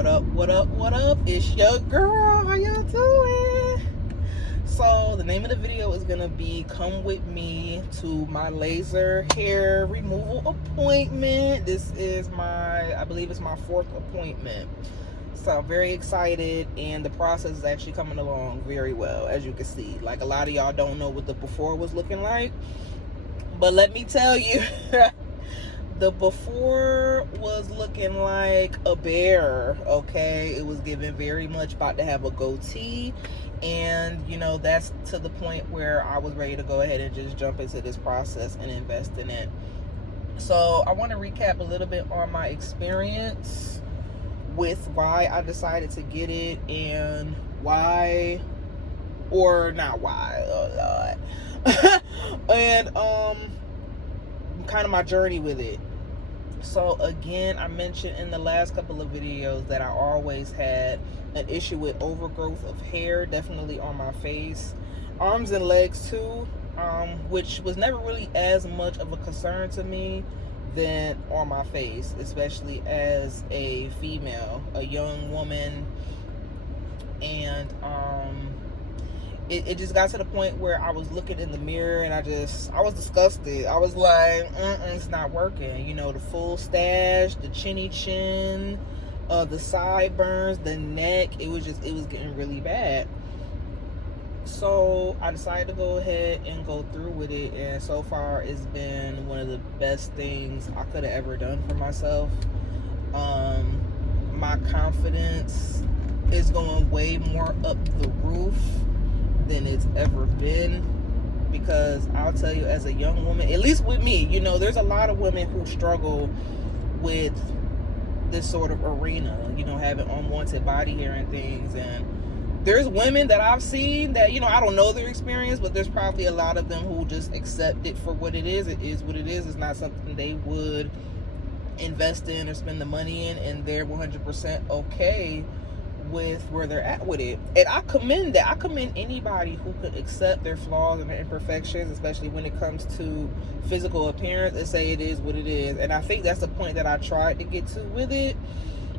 What up, what up, what up? It's your girl. How y'all doing? So the name of the video is gonna be come with me to my laser hair removal appointment. This is I believe it's my 4th appointment. So I'm very excited, and the process is actually coming along very well, as you can see. Like, a lot of y'all don't know what the before was looking like, but let me tell you, the before was looking like a bear, okay? It was giving very much about to have a goatee, and you know, that's to the point where I was ready to go ahead and just jump into this process and invest in it. So I want to recap a little bit on my experience with why I decided to get it, and why, or not why, oh Lord, and kind of my journey with it. So again, I mentioned in the last couple of videos that I always had an issue with overgrowth of hair, definitely on my face, arms and legs too, which was never really as much of a concern to me than on my face, especially as a female, a young woman. And it just got to the point where I was looking in the mirror and I was disgusted. I was like, it's not working. You know, the full stash, the chinny chin, the sideburns, the neck, it was getting really bad. So I decided to go ahead and go through with it, and so far it's been one of the best things I could have ever done for myself. My confidence is going way more up the roof than it's ever been, because I'll tell you, as a young woman, at least with me, you know, there's a lot of women who struggle with this sort of arena, you know, having unwanted body hair and things. And there's women that I've seen that, you know, I don't know their experience, but there's probably a lot of them who just accept it for what it is. It is what it is. It's not something they would invest in or spend the money in, and they're 100% okay with where they're at with it. And I commend that. I commend anybody who could accept their flaws and their imperfections, especially when it comes to physical appearance, and say it is what it is. And I think that's the point that I tried to get to with it.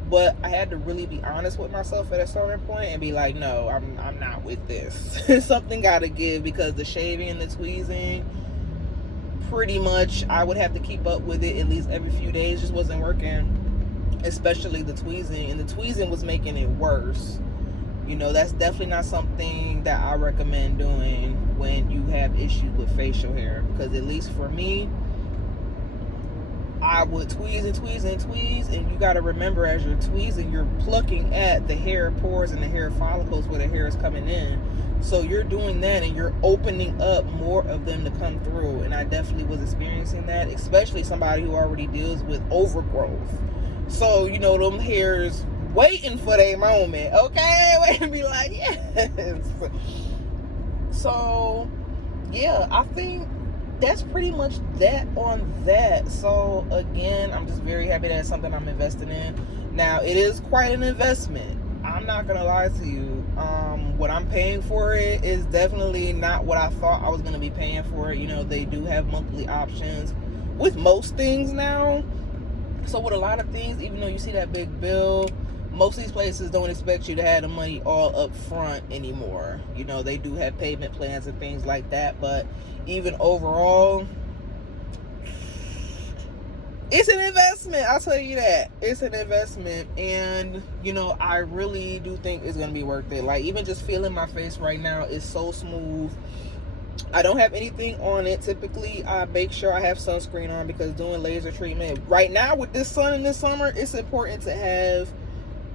But I had to really be honest with myself at a certain point and be like, no, I'm not with this. Something got to give, because the shaving and the tweezing, pretty much I would have to keep up with it at least every few days. Just wasn't working, especially the tweezing. And the tweezing was making it worse. You know, that's definitely not something that I recommend doing when you have issues with facial hair, because at least for me, I would tweeze and tweeze and tweeze, and you got to remember, as you're tweezing, you're plucking at the hair pores and the hair follicles where the hair is coming in. So you're doing that, and you're opening up more of them to come through. And I definitely was experiencing that, especially somebody who already deals with overgrowth. So, you know, them hairs waiting for their moment, okay? Waiting to be like, yes. So, yeah, I think that's pretty much that on that. So again, I'm just very happy that it's something I'm investing in. Now, it is quite an investment, I'm not gonna lie to you. What I'm paying for it is definitely not what I thought I was gonna be paying for it. You know, they do have monthly options with most things now. So with a lot of things, even though you see that big bill, most of these places don't expect you to have the money all up front anymore. You know, they do have payment plans and things like that, but even overall, it's an investment. I'll tell you that. It's an investment, and you know, I really do think it's gonna be worth it. Like, even just feeling my face right now is so smooth. I don't have anything on it. Typically, I make sure I have sunscreen on, because doing laser treatment right now with this sun in the summer, it's important to have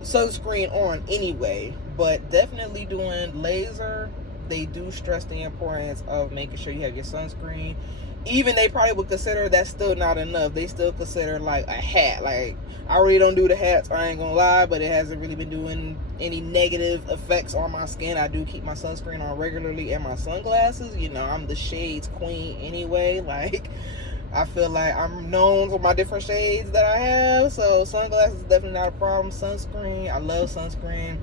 sunscreen on anyway. But definitely doing laser, they do stress the importance of making sure you have your sunscreen. Even they probably would consider that's still not enough. They still consider like a hat. Like, I really don't do the hats, I ain't gonna lie, but it hasn't really been doing any negative effects on my skin. I do keep my sunscreen on regularly, and my sunglasses. You know, I'm the shades queen anyway. Like, I feel like I'm known for my different shades that I have. So sunglasses is definitely not a problem. Sunscreen, I love sunscreen.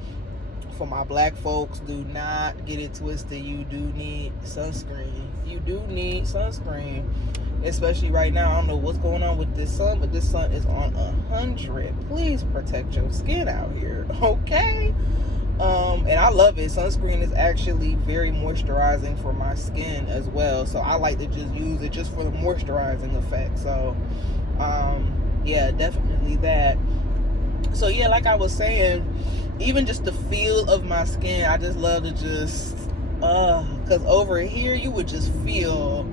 For my black folks, do not get it twisted. You do need sunscreen. You do need sunscreen. especially right now. I don't know what's going on with this sun, but this sun is on 100. Please protect your skin out here, okay? And I love it. Sunscreen is actually very moisturizing for my skin as well, so I like to just use it just for the moisturizing effect. So yeah, definitely that. So yeah, like I was saying, even just the feel of my skin, I just love to just because over here you would just feel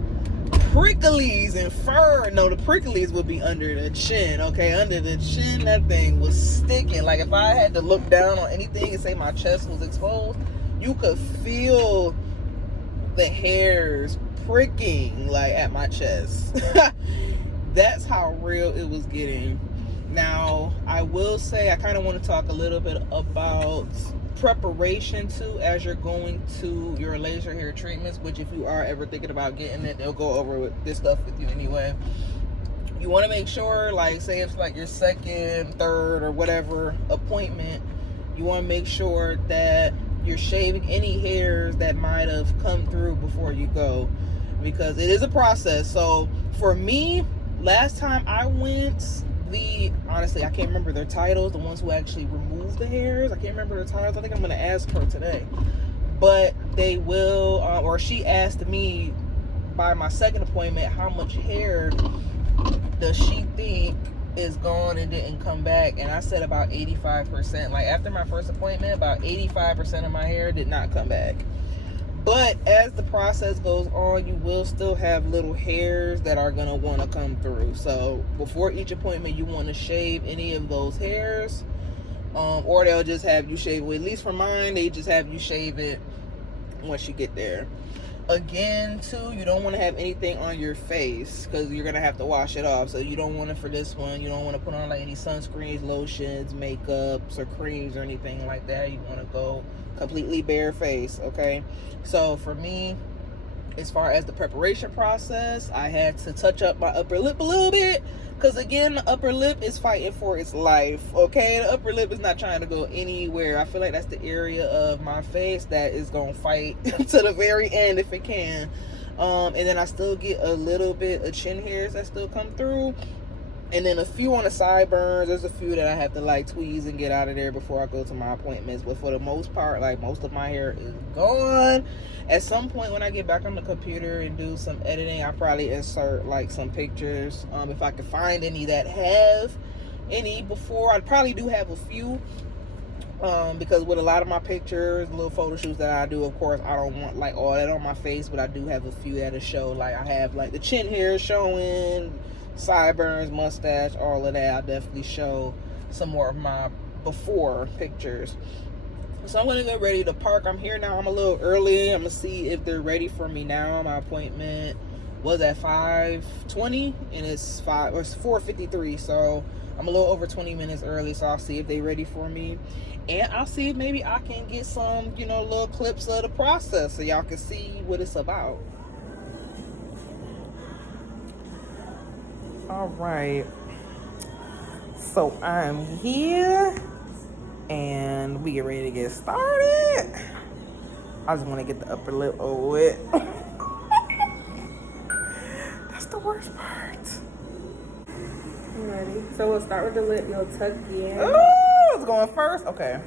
pricklies and fur. No, the pricklies would be under the chin, okay? Under the chin, that thing was sticking. Like if I had to look down on anything and say my chest was exposed, you could feel the hairs pricking like at my chest. That's how real it was getting. Now, I will say I kind of want to talk a little bit about preparation too as you're going to your laser hair treatments, which if you are ever thinking about getting it, they'll go over with this stuff with you anyway. You want to make sure, like say it's like your second, third, or whatever appointment, you want to make sure that you're shaving any hairs that might have come through before you go, because it is a process. So for me, last time I went, honestly, I can't remember their titles, the ones who actually remove the hairs. I can't remember their titles. I think I'm going to ask her today. But they will, or she asked me by my second appointment, how much hair does she think is gone and didn't come back? And I said about 85%. Like after my first appointment, about 85% of my hair did not come back. But as the process goes on, you will still have little hairs that are going to want to come through. So before each appointment, you want to shave any of those hairs. Or they'll just have you shave it. At least for mine, they just have you shave it once you get there. Again, too, you don't want to have anything on your face because you're going to have to wash it off. So you don't want to, for this one, you don't want to put on like any sunscreens, lotions, makeups, or creams or anything like that. You want to go completely bare face, okay? So for me, as far as the preparation process, I had to touch up my upper lip a little bit because again, the upper lip is fighting for its life, okay? The upper lip is not trying to go anywhere. I feel like that's the area of my face that is gonna fight to the very end if it can. And then I still get a little bit of chin hairs that still come through, and then a few on the sideburns. There's a few that I have to like tweeze and get out of there before I go to my appointments. But for the most part, like most of my hair is gone. At some point when I get back on the computer and do some editing, I'll probably insert like some pictures. If I can find any that have any before. I probably do have a few. Because with a lot of my pictures, little photo shoots that I do, of course, I don't want like all that on my face, but I do have a few that'll show, like I have like the chin hair showing, sideburns, mustache, all of that. I'll definitely show some more of my before pictures. So I'm gonna get ready to park. I'm here now. I'm a little early. I'm gonna see if they're ready for me now. My appointment was at 5:20 and it's 4:53, so I'm a little over 20 minutes early. So I'll see if they're ready for me, and I'll see if maybe I can get some, you know, little clips of the process so y'all can see what it's about. All right, so I'm here and we get ready to get started. I just want to get the upper lip over with. That's the worst part. You ready? So we'll start with the lip. You'll tuck in. Oh, it's going first? Okay.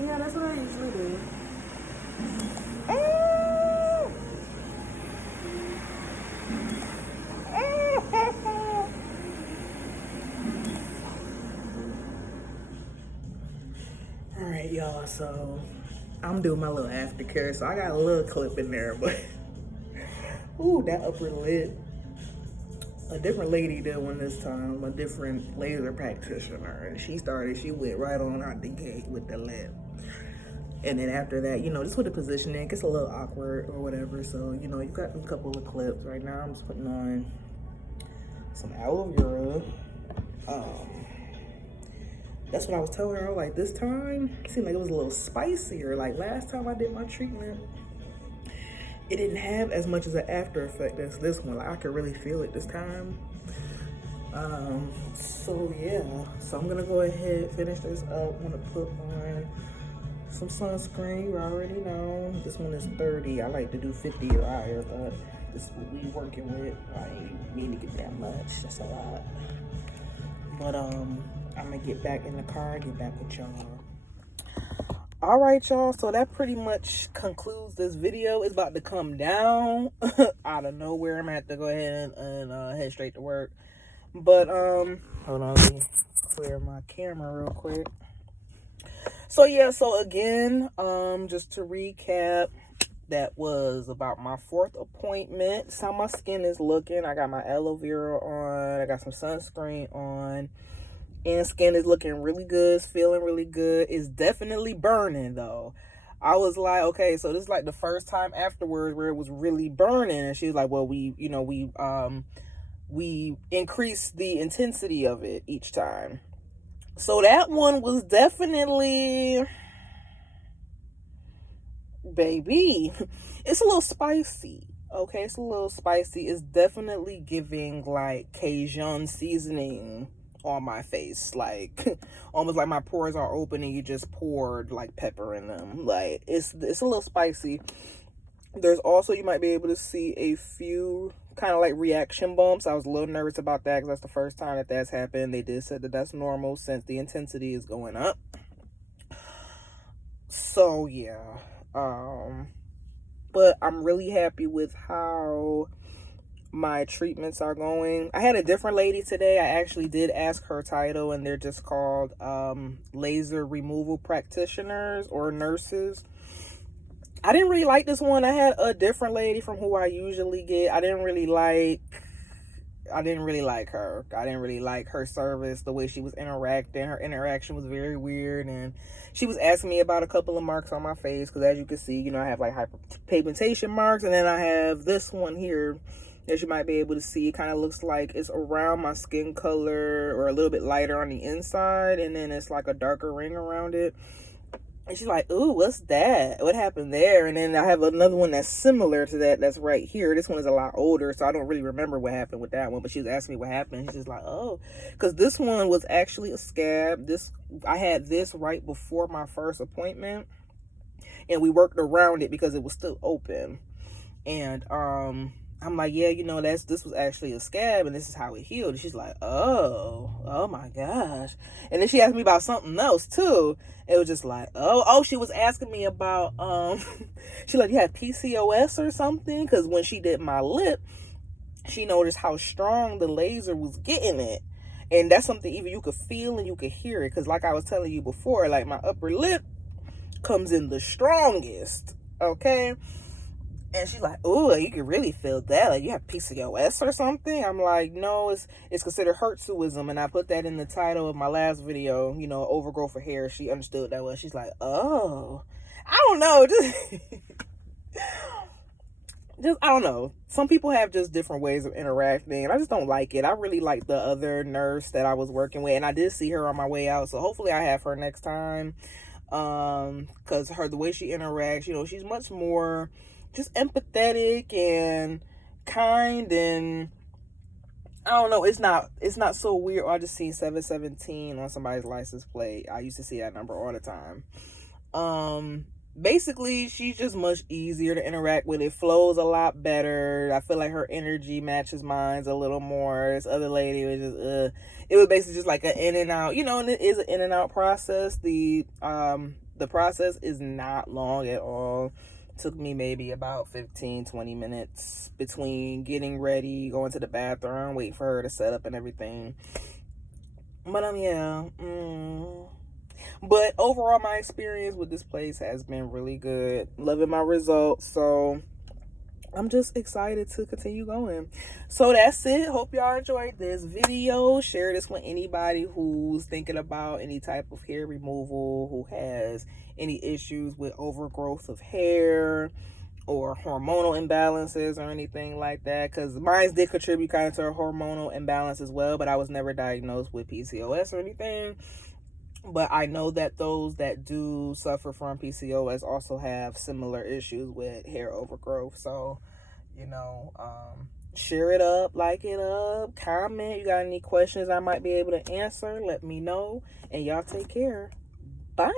Yeah, that's what I usually do. All right, y'all, so I'm doing my little aftercare, so I got a little clip in there, but ooh, that upper lip. A different lady did one this time, a different laser practitioner, and she went right on out the gate with the lip. And then after that, you know, just with the positioning, it gets a little awkward or whatever, so, you know, you got a couple of clips. Right now, I'm just putting on some aloe vera. That's what I was telling her. Like, this time, it seemed like it was a little spicier. Like, last time I did my treatment, it didn't have as much as an after effect as this one. Like, I could really feel it this time. So, yeah. So, I'm going to go ahead and finish this up. I'm going to put on some sunscreen. You already know. This one is 30. I like to do 50 or higher, but This is what we working with. I ain't mean to get that much. That's a lot. But I'm gonna get back in the car and get back with y'all. All right, y'all. So that pretty much concludes this video. It's about to come down out of nowhere. I'm gonna have to go ahead and head straight to work. But hold on, let me clear my camera real quick. So yeah, so again, just to recap, that was about my 4th appointment. This is how my skin is looking. I got my aloe vera on, I got some sunscreen on, and skin is looking really good. It's feeling really good. It's definitely burning though. I was like, okay, so this is like the first time afterwards where it was really burning, and she was like, well, we increased the intensity of it each time. So that one was definitely, baby, it's a little spicy. Okay, it's a little spicy. It's definitely giving like Cajun seasoning on my face, like almost like my pores are open and you just poured like pepper in them. Like it's a little spicy. There's also, you might be able to see a few kind of like reaction bumps. I was a little nervous about that because that's the first time that that's happened. They did say that that's normal since the intensity is going up. So yeah, but I'm really happy with how my treatments are going. I had a different lady today. I actually did ask her title, and they're just called laser removal practitioners or nurses. I didn't really like this one. I had a different lady from who I usually get. I didn't really like her. I didn't really like her service, the way she was interacting. Her interaction was very weird, and she was asking me about a couple of marks on my face, because as you can see, I have like hyperpigmentation marks, and then I have this one here, as you might be able to see. It kind of looks like it's around my skin color, or a little bit lighter on the inside, and then it's like a darker ring around it. And she's like, ooh, what's that? What happened there? And then I have another one that's similar to that, that's right here. This one is a lot older, so I don't really remember what happened with that one. But she was asking me what happened. She's just like, oh, because this one was actually a scab. I had this right before my first appointment, and we worked around it because it was still open. And I'm like, yeah, this was actually a scab, and this is how it healed. And she's like, oh my gosh. And then she asked me about something else too. It was just like, she was asking me about, she like, you had PCOS or something? Because when she did my lip, she noticed how strong the laser was getting it. And that's something even you could feel and you could hear it. Because like I was telling you before, like my upper lip comes in the strongest, okay? And she's like, oh, you can really feel that. Like, you have PCOS or something? I'm like, no, it's considered hirsutism. And I put that in the title of my last video, overgrowth of hair. She understood that well. She's like, oh, I don't know. Just, I don't know. Some people have just different ways of interacting, and I just don't like it. I really like the other nurse that I was working with, and I did see her on my way out. So hopefully I have her next time. Because the way she interacts, she's much more just empathetic and kind, and I don't know, it's not so weird. I just seen 717 on somebody's license plate. I used to see that number all the time. Basically, she's just much easier to interact with. It flows a lot better. I feel like her energy matches mine a little more. This other lady was just it was basically just like an in and out, and it is an in and out process. The process is not long at all. Took me maybe about 15-20 minutes between getting ready, going to the bathroom, waiting for her to set up and everything. But yeah, but overall my experience with this place has been really good. Loving my results, so I'm just excited to continue going. So that's it. Hope y'all enjoyed this video. Share this with anybody who's thinking about any type of hair removal, who has any issues with overgrowth of hair or hormonal imbalances or anything like that. Because mine did contribute kind of to a hormonal imbalance as well, but I was never diagnosed with PCOS or anything. But I know that those that do suffer from PCOS also have similar issues with hair overgrowth. So, share it up, like it up, comment. You got any questions I might be able to answer, let me know. And y'all take care. Bye.